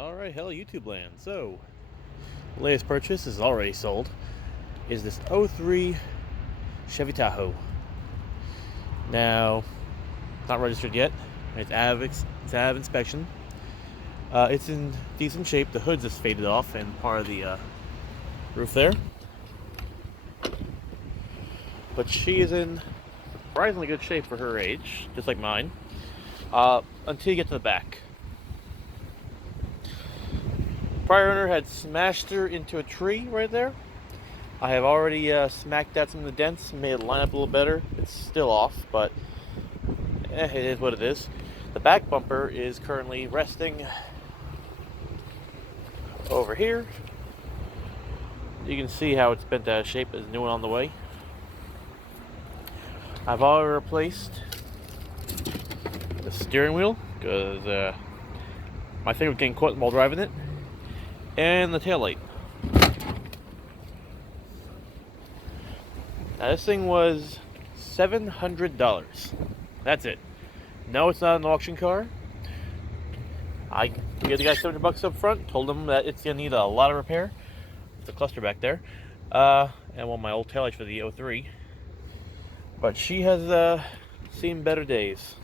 Alright, hello YouTube land. So, latest purchase is already sold. Is this '03 Chevy Tahoe. Now, not registered yet. It's out of inspection. It's in decent shape. The hood's just faded off and part of the roof there. But she is in surprisingly good shape for her age, just like mine. Until you get to the back. Prior owner had smashed her into a tree right there. I have already smacked out some of the dents, made it line up a little better. It's still off, but it is what it is. The back bumper is currently resting over here. You can see how it's bent out of shape. There's a new one on the way. I've already replaced the steering wheel because my thing was getting caught while driving it, and the taillight. Now this thing was $700. That's it. No, it's not an auction car. I gave the guy $70 up front. Told him that it's gonna need a lot of repair. It's a cluster back there, and one of my old taillights for the '03. But she has seen better days.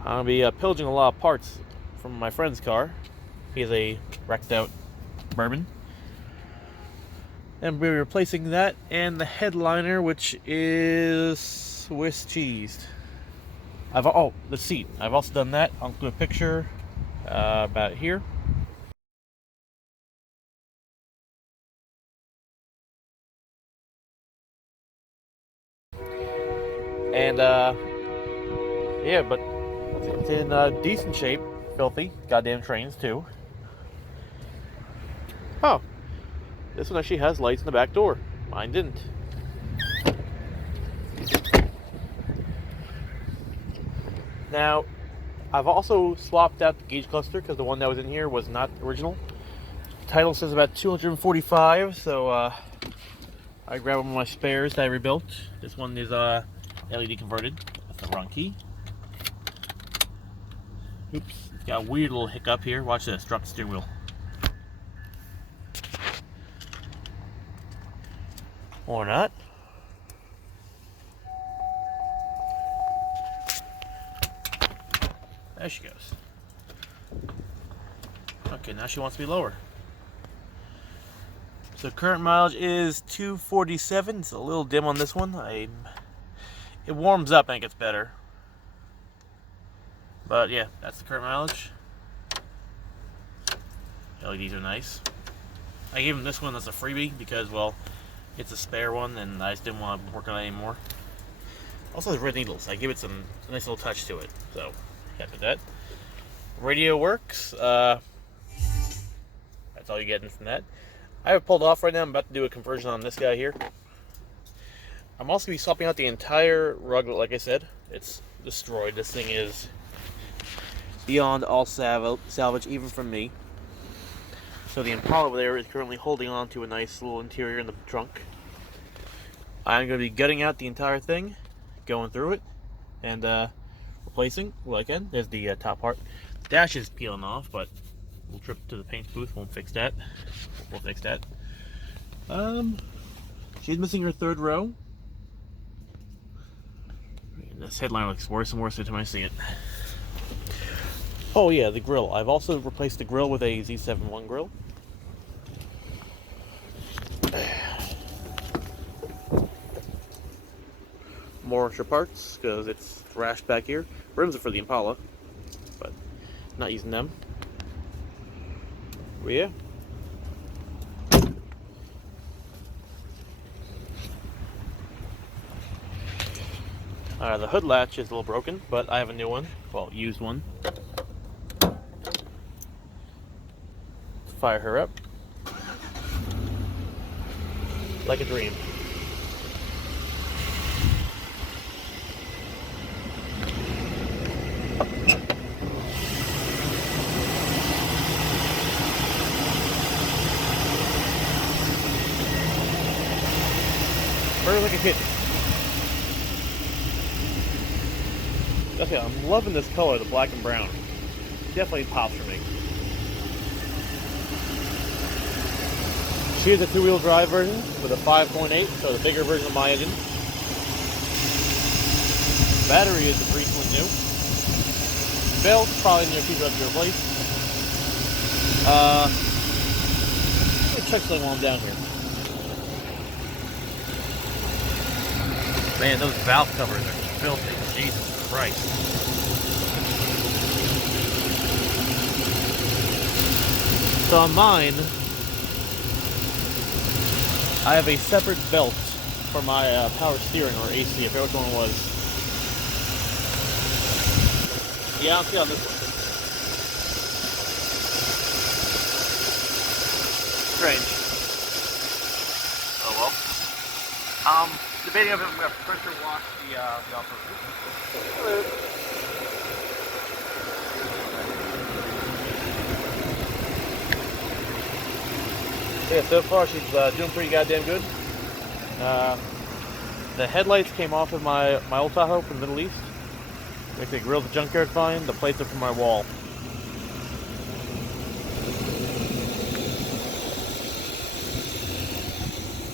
I'm gonna be pillaging a lot of parts from my friend's car. He has a wrecked out Bourbon. And we're replacing that and the headliner, which is Swiss cheese. The seat. I've also done that. I'll include a picture about here. And yeah, but it's in decent shape. Filthy. Goddamn trains too. Oh, this one actually has lights in the back door. Mine didn't. Now, I've also swapped out the gauge cluster because the one that was in here was not original. The title says about 245, so I grabbed one of my spares that I rebuilt. This one is LED converted. That's the wrong key. Oops, it's got a weird little hiccup here. Watch this, drop the steering wheel. Or not. There she goes. Okay, now she wants to be lower. So current mileage is 247. It's a little dim on this one. It warms up and it gets better. But yeah, that's the current mileage. LEDs are nice. I gave him this one as a freebie because, well, it's a spare one and I just didn't want to work on it anymore. Also, there's red needles. I give it a nice little touch to it, so happy with that. Radio works. That's all you're getting from that. I have it pulled off right now. I'm about to do a conversion on this guy here. I'm also going to be swapping out the entire rug, like I said. It's destroyed. This thing is beyond all salvage, even from me. So the Impala over there is currently holding on to a nice little interior in the trunk. I'm going to be gutting out the entire thing, going through it, and replacing what I can. There's the top part. The dash is peeling off, but we'll trip to the paint booth. Won't fix that. We'll fix that. She's missing her third row. This headline looks worse and worse every time I see it. Oh yeah, the grill. I've also replaced the grill with a Z71 grill. More extra parts because it's thrashed back here. Rims are for the Impala, but not using them. But yeah. The hood latch is a little broken, but I have a new one. Well, used one. Fire her up. Like a dream. Burns like a kitten. Okay, I'm loving this color, the black and brown. Definitely pops for me. She is a two-wheel drive version with a 5.8, so the bigger version of my engine. Battery is recently new. Belt probably near future to be replaced. Let me check something while I'm down here. Man, those valve covers are filthy. Jesus Christ. So on mine, I have a separate belt for my power steering, or AC, I forget which one it was. Yeah, I'll see on this one. Strange. Oh well. Debating if I'm going to pressure wash the upper. Hello. Yeah, so far she's doing pretty goddamn good. The headlights came off of my old Tahoe from the Middle East. Basically grilled the junkyard fine. The plates are from my wall.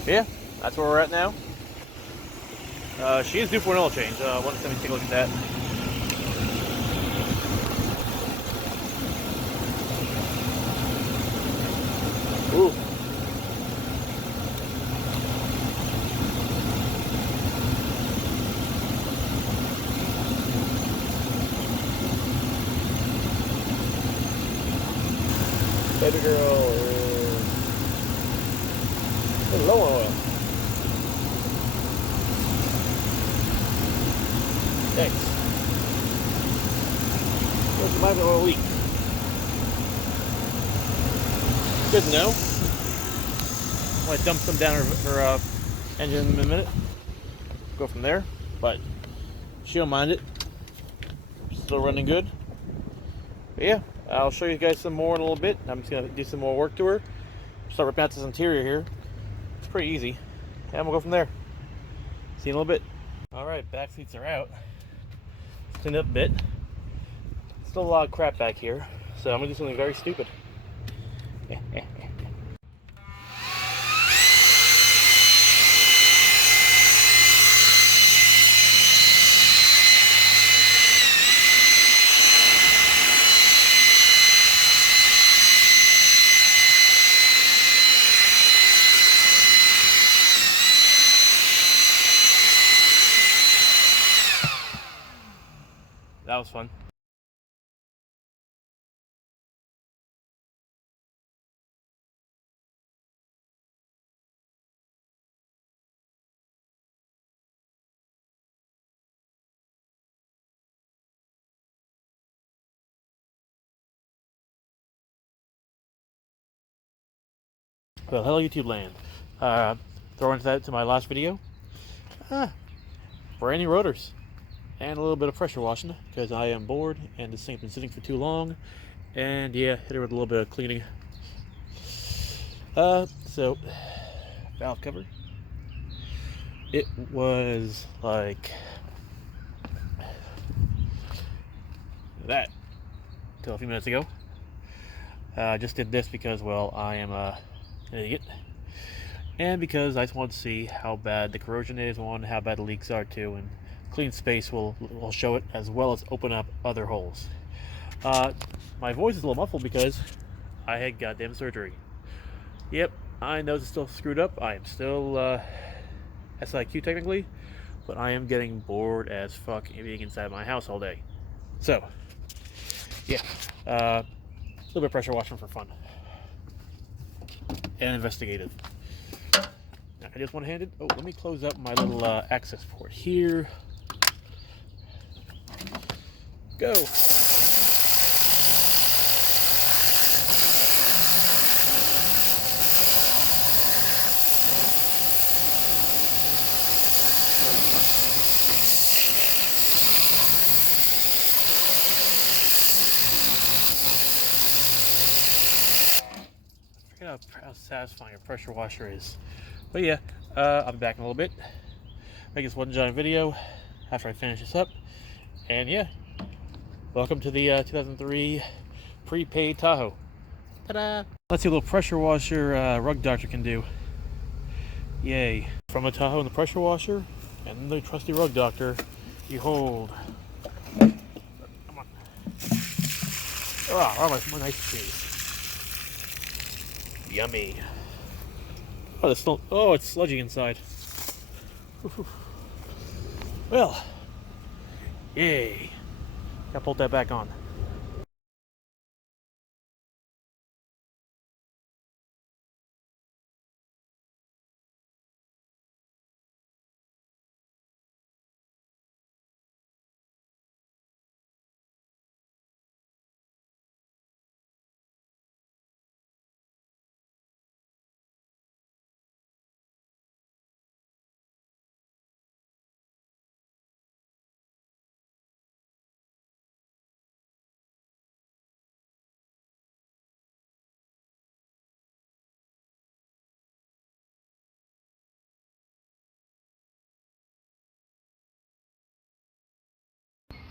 Yeah, that's where we're at now. She is due for an oil change. Let me take a look at that. Ooh. Baby girl is low on oil. Thanks. What's the might oil leak? Good to know. I want to dump some down her engine in a minute. Go from there, but she don't mind it. Still running good. But yeah, I'll show you guys some more in a little bit. I'm just gonna do some more work to her. Start ripping out this interior here. It's pretty easy, and we'll go from there. See you in a little bit. All right, back seats are out. Cleaned up a bit. Still a lot of crap back here, so I'm gonna do something very stupid. That was fun. Well, hello YouTube land. Throw into that to my last video. Brand new rotors. And a little bit of pressure washing because I am bored and this thing's been sitting for too long. And yeah, hit her with a little bit of cleaning. So valve cover. It was like that until a few minutes ago. I just did this because, well, I am an idiot. And because I just wanted to see how bad the corrosion is, and how bad the leaks are too, and clean space will show it, as well as open up other holes. My voice is a little muffled because I had goddamn surgery. Yep, I know it's still screwed up. I am still SIQ technically, but I am getting bored as fuck being inside my house all day. So, yeah, a little bit of pressure washing for fun and investigative. Now, I just one-handed. Oh, let me close up my little access port here. Go. I forget how satisfying a pressure washer is. But yeah, I'll be back in a little bit. Make this one giant video after I finish this up. And yeah, welcome to the 2003 prepaid Tahoe. Ta-da! Let's see what a little pressure washer rug doctor can do. Yay. From the Tahoe and the pressure washer and the trusty rug doctor, behold. Come on. Oh, my nice cheese. Yummy. Oh, it's sludgy inside. Well, yay. Gotta put that back on.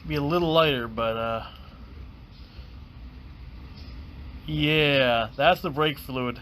Be a little lighter, but yeah, that's the brake fluid.